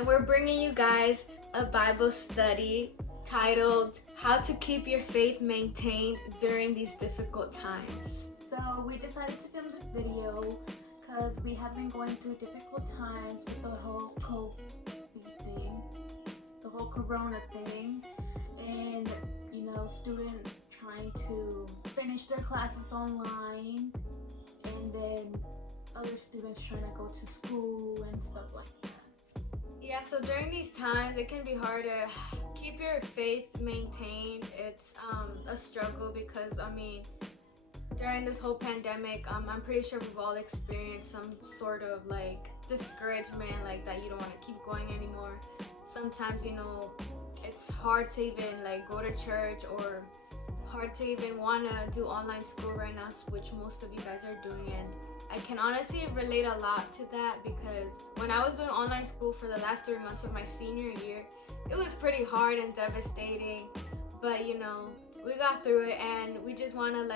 and we're bringing you guys a Bible study titled How to Keep Your Faith Maintained During These Difficult Times. So we decided to film this video because we have been going through difficult times with the whole COVID thing, the whole corona thing, and students trying to finish their classes online, and then other students trying to go to school and stuff like that. Yeah, so during these times it can be hard to keep your faith maintained. It's a struggle because during this whole pandemic, I'm pretty sure we've all experienced some sort of discouragement, like that you don't want to keep going anymore. Sometimes it's hard to even go to church, or hard to even want to do online school right now, which most of you guys are doing. And I can honestly relate a lot to that, because when I was doing online school for the last 3 months of my senior year, it was pretty hard and devastating, but we got through it, and we just want to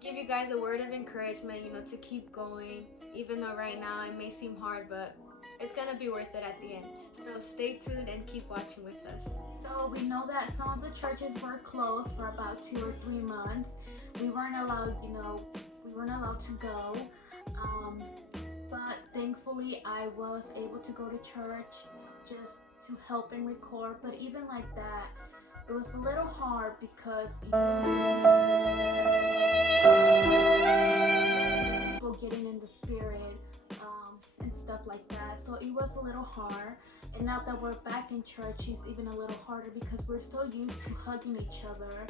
give you guys a word of encouragement, to keep going, even though right now it may seem hard, but it's gonna be worth it at the end. So stay tuned and keep watching with us. So we know that some of the churches were closed for about 2 or 3 months. We weren't allowed, to go. But thankfully I was able to go to church just to help and record. But even like that, it was a little hard because people getting in the spirit and stuff like that. So it was a little hard. And now that we're back in church, it's even a little harder because we're so used to hugging each other.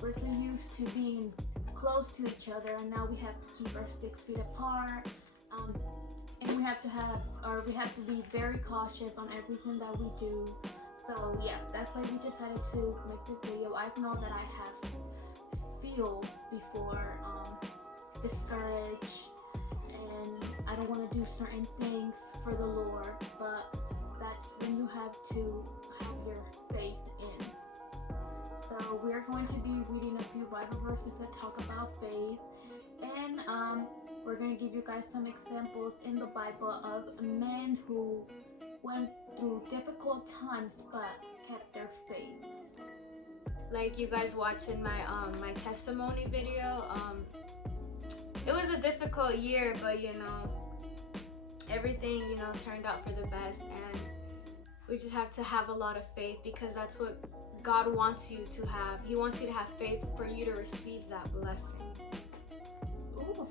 We're so used to being close to each other, and now we have to keep our 6 feet apart. And we have to be very cautious on everything that we do. So yeah, that's why we decided to make this video. I know that I have feel before discouraged, and I don't want to do certain things for the Lord, but that's when you have to have your faith in. So we are going to be reading a few Bible verses that talk about faith, and we're going to give you guys some examples in the Bible of men who went through difficult times but kept their faith. Like you guys watching my my testimony video, it was a difficult year, but everything turned out for the best, and we just have to have a lot of faith, because that's what God wants you to have. He wants you to have faith for you to receive that blessing. Ooh,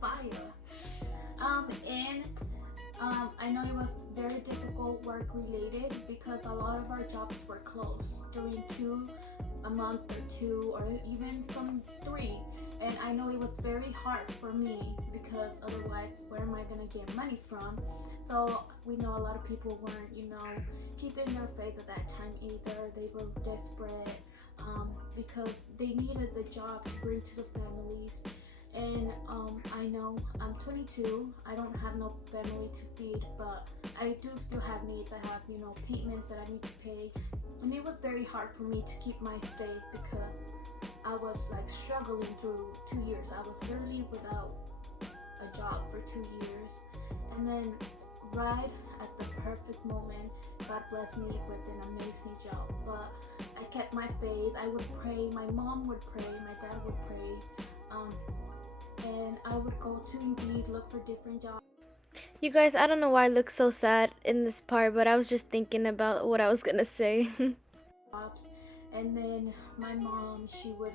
fire. I know it was very difficult work related because a lot of our jobs were closed during a month or 2 or even some 3. And I know it was very hard for me because otherwise where am I gonna get money from? So we know a lot of people weren't, keeping their faith at that time either. They were desperate because they needed the job to bring to the families. And I know I'm 22. I don't have no family to feed, but I do still have needs. I have, payments that I need to pay. And it was very hard for me to keep my faith because I was struggling through 2 years. I was literally without a job for 2 years. And then right at the perfect moment, God blessed me with an amazing job. But I kept my faith. I would pray. My mom would pray. My dad would pray. And I would go to Indeed, look for different jobs. You guys, I don't know why I look so sad in this part, but I was just thinking about what I was gonna say. And then my mom, she would,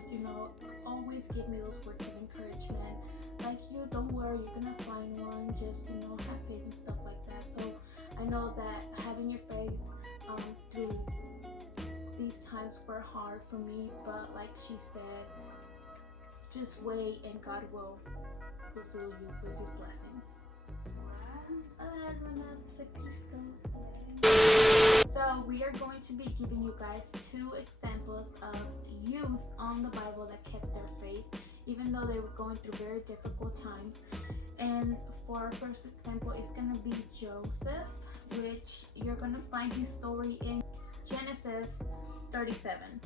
always give me those words of encouragement. Don't worry, you're gonna find one, just, have faith and stuff like that. So I know that having your faith through these times were hard for me, but like she said, just wait and God will fulfill you with his blessings. So we are going to be giving you guys 2 examples of youth on the Bible that kept their faith, even though they were going through very difficult times. And for our first example, it's going to be Joseph, which you're going to find his story in Genesis 37.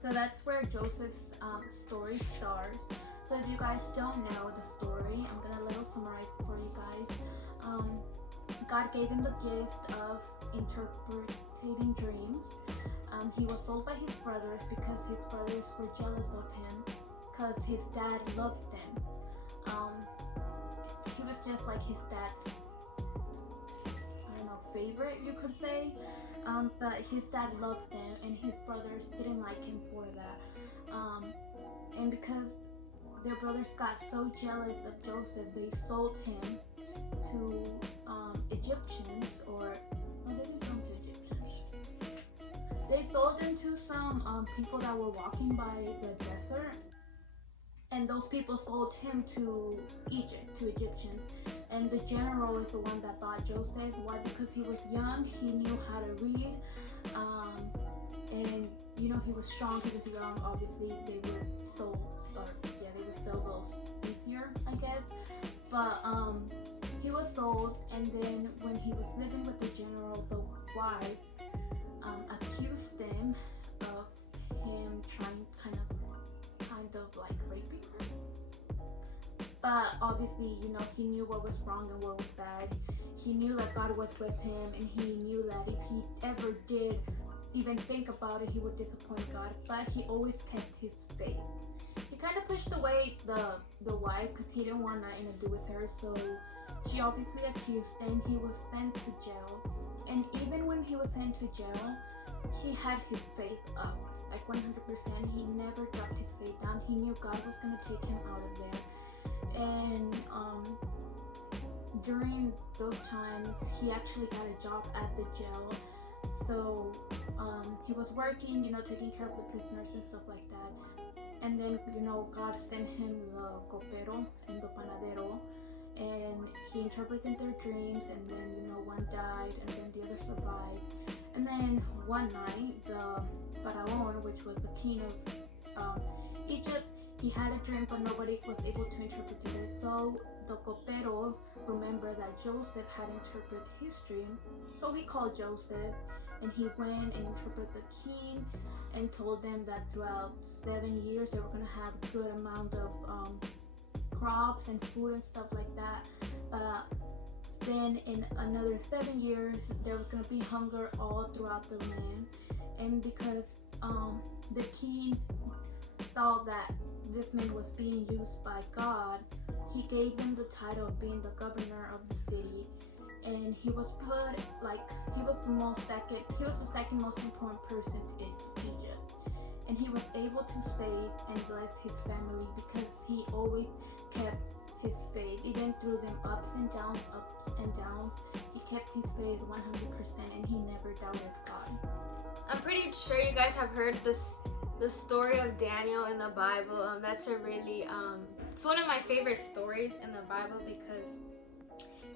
So that's where Joseph's story starts. So if you guys don't know the story, I'm gonna little summarize it for you guys. God gave him the gift of interpreting dreams. He was sold by his brothers because his brothers were jealous of him because his dad loved them. He was just like his dad's, favorite, you could say. But his dad loved him and his brothers didn't like him for that. And because their brothers got so jealous of Joseph, they sold him to Egyptians, or no, they didn't sell him to Egyptians. They sold him to some people that were walking by the desert, and those people sold him to Egypt, to Egyptians. And the general is the one that bought Joseph. Why? Because he was young, he knew how to read, and he was strong, he was young. Obviously, they would they would sell those easier, I guess. But he was sold, and then when he was living with the general, the wife accused them of him trying kind of like raping her. But obviously, he knew what was wrong and what was bad. He knew that God was with him, and he knew that if he ever did even think about it, he would disappoint God. But he always kept his faith. He kind of pushed away the wife because he didn't want nothing to do with her. So she obviously accused him. He was sent to jail. And even when he was sent to jail, he had his faith up, like 100%. He never dropped his faith down. He knew God was going to take him out of there. And during those times, he actually got a job at the jail. So he was working, taking care of the prisoners and stuff like that. And then, God sent him the copero and the panadero, and he interpreted their dreams. And then, one died, and then the other survived. And then one night, the Pharaoh, which was the king of Egypt, he had a dream, but nobody was able to interpret it. So the copero remembered that Joseph had interpreted his dream. So he called Joseph, and he went and interpreted the king and told them that throughout 7 years they were going to have a good amount of crops and food and stuff like that. But then in another 7 years there was going to be hunger all throughout the land. And because the king saw that this man was being used by God, he gave him the title of being the governor of the city. And he was put, he was the second most important person in Egypt. And he was able to save and bless his family because he always kept his faith, even through them ups and downs. He kept his faith 100%, and he never doubted God. I'm pretty sure you guys have heard the story of Daniel in the Bible. That's a really it's one of my favorite stories in the Bible because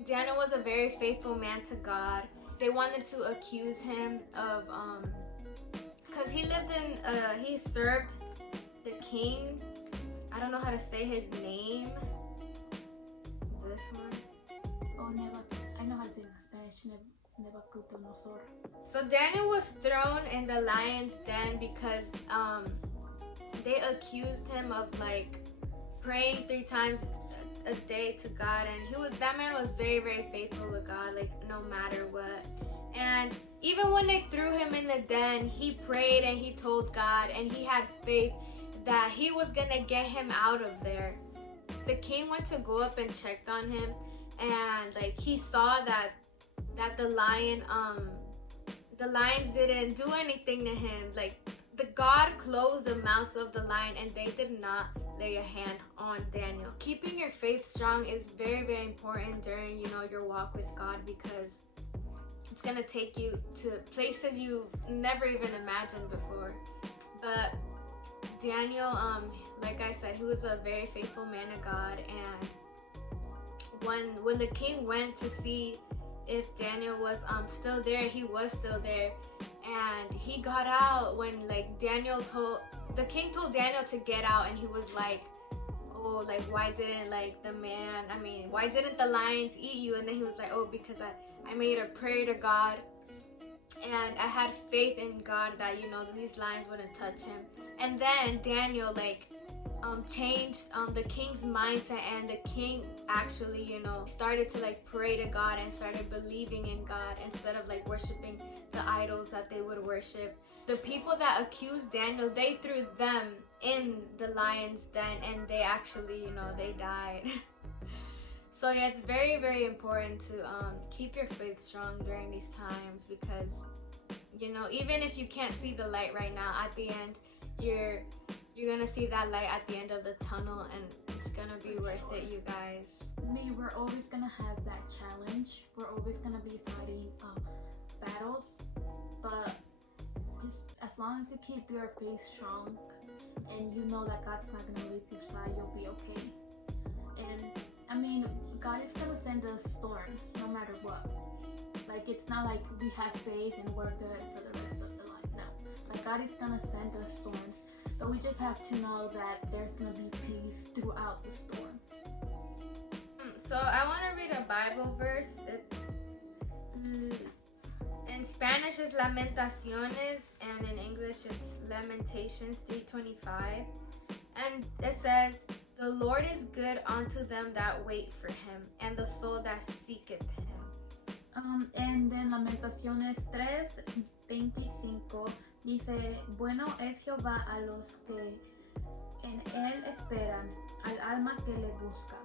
Daniel was a very faithful man to God. They wanted to accuse him of because he served the king. I don't know how to say his name. This one. Oh, I know how to say it in Spanish. Nebuchadnezzar. So Daniel was thrown in the lion's den because they accused him of praying 3 times a day to God, and that man was very, very faithful to God, no matter what. And even when they threw him in the den, he prayed and he told God, and he had faith that he was gonna get him out of there. The king went to go up and checked on him, and he saw that the lions didn't do anything to him. The God closed the mouths of the lion, and they did not lay a hand on Daniel. Keeping your faith strong is very, very important during your walk with God, because it's gonna take you to places you never even imagined before. But Daniel, like I said, he was a very faithful man of God, and when the king went to see if Daniel was still there, he was still there, and he got out when the king told Daniel to get out, and he was like, oh, why didn't why didn't the lions eat you? And then he was like, oh, because I made a prayer to God, and I had faith in God that these lions wouldn't touch him. And then Daniel changed the king's mindset, and the king actually, you know, started to like pray to God and started believing in God instead of like worshiping the idols that they would worship. The people that accused Daniel, they threw them in the lion's den, and they actually, you know, they died. So yeah, it's very, very important to keep your faith strong during these times, because, you know, even if you can't see the light right now, at the end, you're gonna see that light at the end of the tunnel, and it's gonna be worth it, you guys. We're always gonna have that challenge. We're always gonna be fighting battles, but just as long as you keep your faith strong and you know that God's not gonna leave your side, you'll be okay. And I mean, God is gonna send us storms no matter what. Like, it's not like we have faith and we're good for the rest of the life. No, like, God is gonna send us storms, but we just have to know that there's gonna be peace throughout the storm. So I want to read a Bible verse. It's in Spanish is Lamentaciones, and in English it's Lamentations 3:25, and it says, "The Lord is good unto them that wait for Him, and the soul that seeketh Him." And then Lamentaciones 3:25 dice, bueno es Jehová a los que en él esperan, al alma que le busca.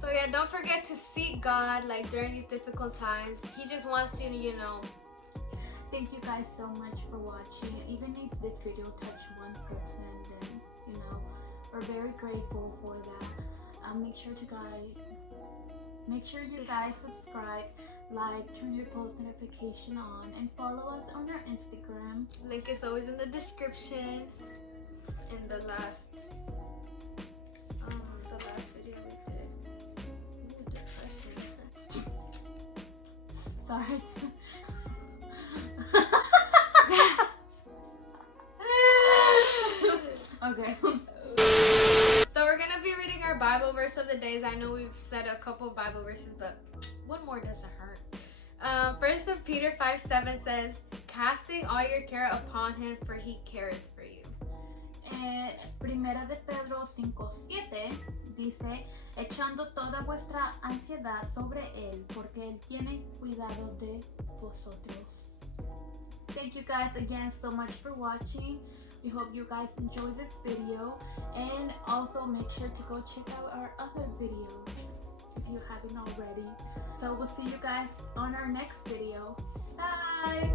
So yeah, don't forget to seek God like during these difficult times. He just wants you to, you know. Thank you guys so much for watching. Even if this video touched one person, then, you know, we're very grateful for that. Make sure you guys subscribe, like, turn your post notification on, and follow us on our Instagram. Link is always in the description. In the last video we did. Ooh, depression. Sorry. Okay. So we're gonna be reading our Bible verse of the days. I know we've said a couple of Bible verses, but one more doesn't hurt. 1 Peter 5:7 says, "Casting all your care upon Him, for He careth for you." Primera de Pedro 5:7 dice, echando toda vuestra ansiedad sobre Él, porque Él tiene cuidado de vosotros. Thank you guys again so much for watching. We hope you guys enjoyed this video, and also make sure to go check out our other videos if you haven't already. So we'll see you guys on our next video. Bye!